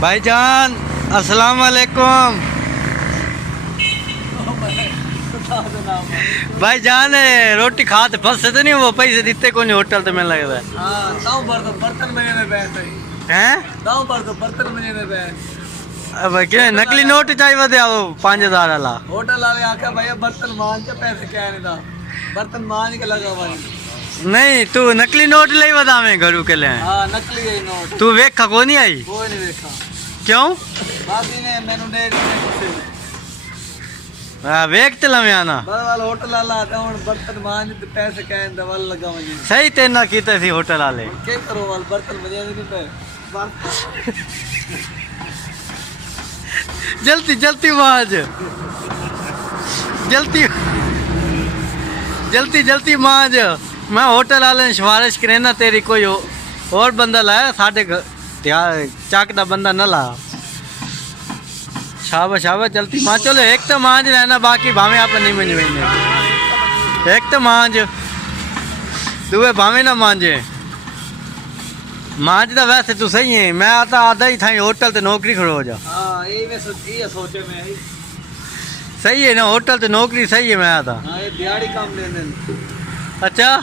भाईजान अस्सलाम वालेकुम। भाईजान रोटी खाते फंसे तो नहीं, वो पैसे देते कौन होटल तो मैंने लगता है। अब क्या नकली नोट चाहिए थे वो 5000 वाला होटल वाले आके भैया बर्तन मान के पैसे क्या नहीं था, बर्तन मान के लगा भाई। नहीं तू नकली नोट ले बता मैं घरू के लिए। हाँ नकली है नोट। तू वेखा को नहीं आई? कोई नहीं देखा। क्यों? बाकी ने मैंने दे दी। हां वेख चला मैं आना बड़ वाला होटल वाला आता हूं बर्तन मान के पैसे क्या नहीं दवाल लगा मुझे। सही तेना कीते थी होटल वाले। क्या करो वाल बर्तन मजे नहीं पे। जल्दी जल्दी मांज, जल्दी जल्दी जल्दी मांज। मैं होटल वाले ने सिफारिश करे ना तेरी कोई और बंदा लाया साढ़े चाक का बंदा न ला। शाबाश शाबाश जल्दी मांज। चलो एक तो मांज रहना बाकी भावे आप नहीं मंज में। एक तो मांज दुए भावे ना मांजे। मांज तो वैसे तू सही है। मैं आता आधा ही था होटल ते नौकरी खड़ो हो जा। हाँ यही मैं सोचे मैं ही सही है ना, होटल ते नौकरी सही है। मैं आता हाँ ये दिहाड़ी काम लेने। अच्छा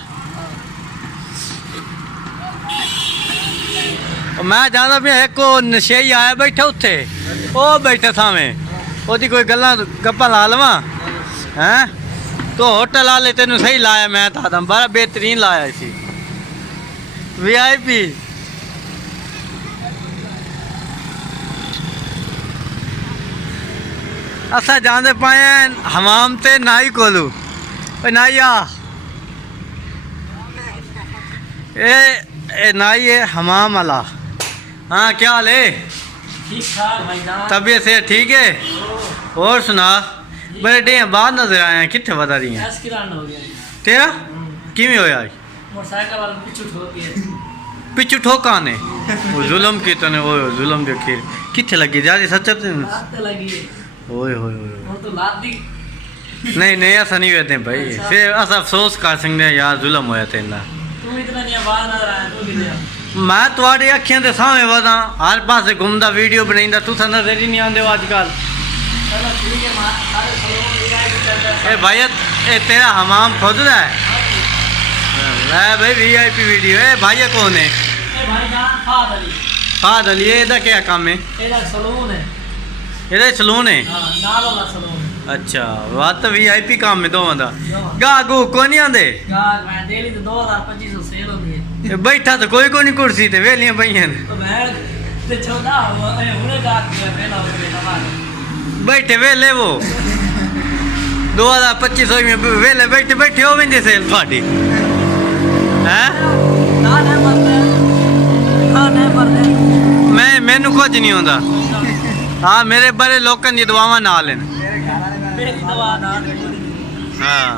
मैं जाना भी एक को नशेई आया बैठा उत्थे ओ बैठा था मैं ओदी कोई गल्ला गप्पा ला लवा हैं तो होटल वाले तेन सही लाया। मैं था बड़ा बेहतरीन लाया इसी VIP। असा जाने पाए हमाम ते नाई कोलू नाइया ए नाई है हमाम वाला। हाँ क्या हाल है? ठीक ठाक भाईजान। तबीयत से ठीक है? और सुना बड़े डे बाद नजर आए हैं कितने बता रही हैं? तेरा किमें होया? मोटरसाइकिल वाला पिछू ठोका ने वो जुल्म की तने वो जुल्म देखी कितने लगी ज्यादा सच्चा लगी। ओए होए तो लाद दी। नहीं नहीं ऐसा नहीं कहते भाई। फिर अस अफसोस कर सकते हैं यार जुल्म होया तेना। तू इतना नहीं आवाज नजर आया तू किधर? मैं तुम्हारी अखियां के सामने वदा हर पासे घूमदा वीडियो बनाईंदा तू नजर ही नहीं आंदे आजकल। चलो ठीक है सारे सलोन ए भाई ए तेरा हमाम खुद दा है? ले भाई VIP वीडियो है। भाई कौन है? ए भाईजान फाद अली एदा क्या काम है? एदा सलून है। एदा सलून है? हां नाल वाला सलून। अच्छा बात तो VIP काम में दोवां दा गागू कोई नहीं आंदे? यार मैं डेली तो 2250 सेल होंदी है। बैठा तो कोई नहीं कुर्सी ते वेलियां पईयां तो मैं ते छोड़ा हुने गाग दिया पहला बेटा मार बैठे वेले वो 2250 में वेले बैठे बैठे हो वेंदे सेल थोड़ी हैं? ना ना मरदे हां ना मरदे मैनू कुछ नहीं होंदा। हाँ मेरे बड़े लोगों की दुआवां नाल हैं। मेरी दवा ना। हाँ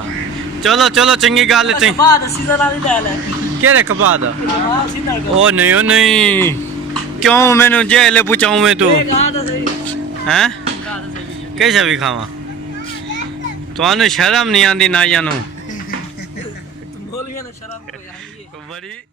चलो चलो चंगी गल है। बाद सीजन वाली ले ले केरे कपा दा? हां सीधा ओ नहीं ओ नहीं क्यों मैनू जेल पूछाऊं मैं तू हैं कैसा भी खावा तुहानू शर्म नहीं आंदी नाइया नू? बोलिए ना शर्म कोई आई है बड़ी